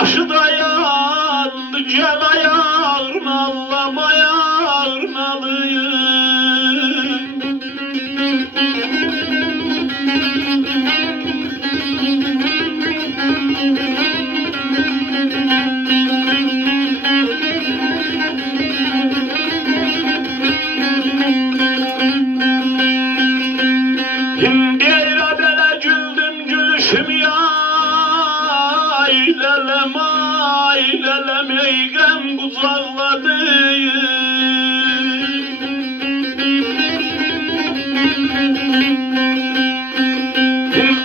başı da yandı, gel ayağın ağlamaya ağırmalıyım. Hindiye bele güldüm gülüşüm ya, aylelem aylelem eygem kucakladı.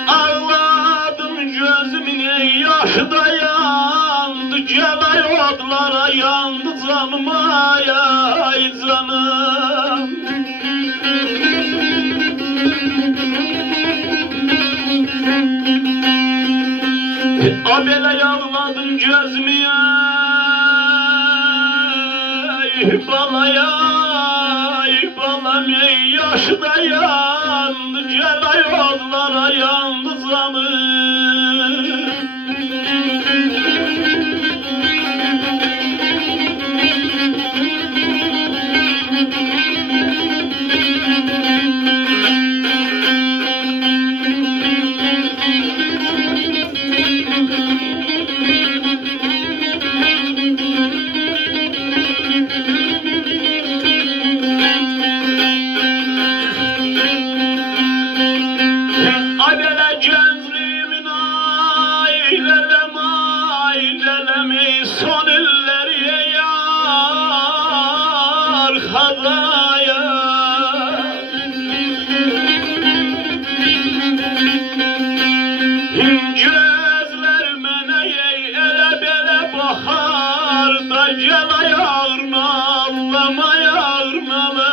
Ağladım gözümün yaşı da yandı, gel ay odlara yandı canım ay ay canım. Abele yağladım gözümü ay balaya ay balam ey yaşı da yandı, gel ay odlara yandı canım. Abele genzliğimin aylelem aylelem ey son illeri yar hadaya. Gözler mene ey ele bele bakar da gel ayağına ağlamaya ağırmalı.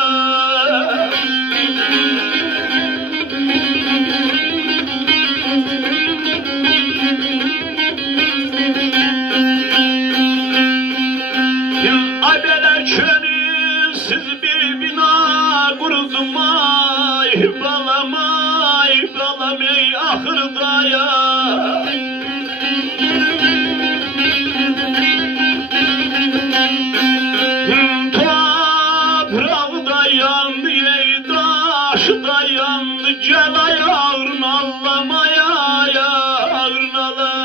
Abele könülsüz bir bina kurdum ay balam ey ahırda ya. Toprağı da yandı ey taşı da yandı, gel ayağın ağlamaya ağırnalı.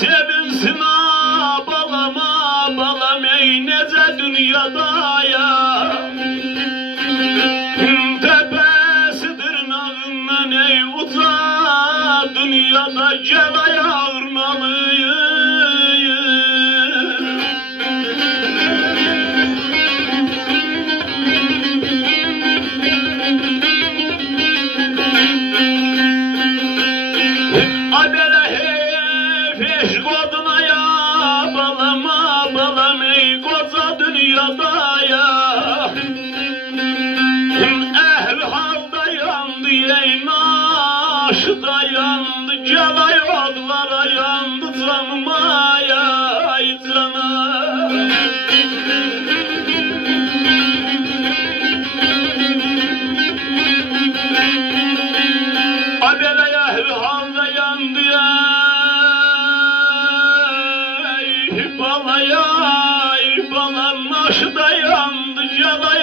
Sevinsin balam ey nece dünyada ya. Tepesidir nağından ey uca dünyada, gel ayağırmalıyım. Abele peş koduna ya balam ey koca dünyada ya. Ehl halda yandı ey naşı da yandı, gel ay odlara yandı canım ay ay canım. Abele ehl halda yandı balaya ay balam naşı da yandı, gel ay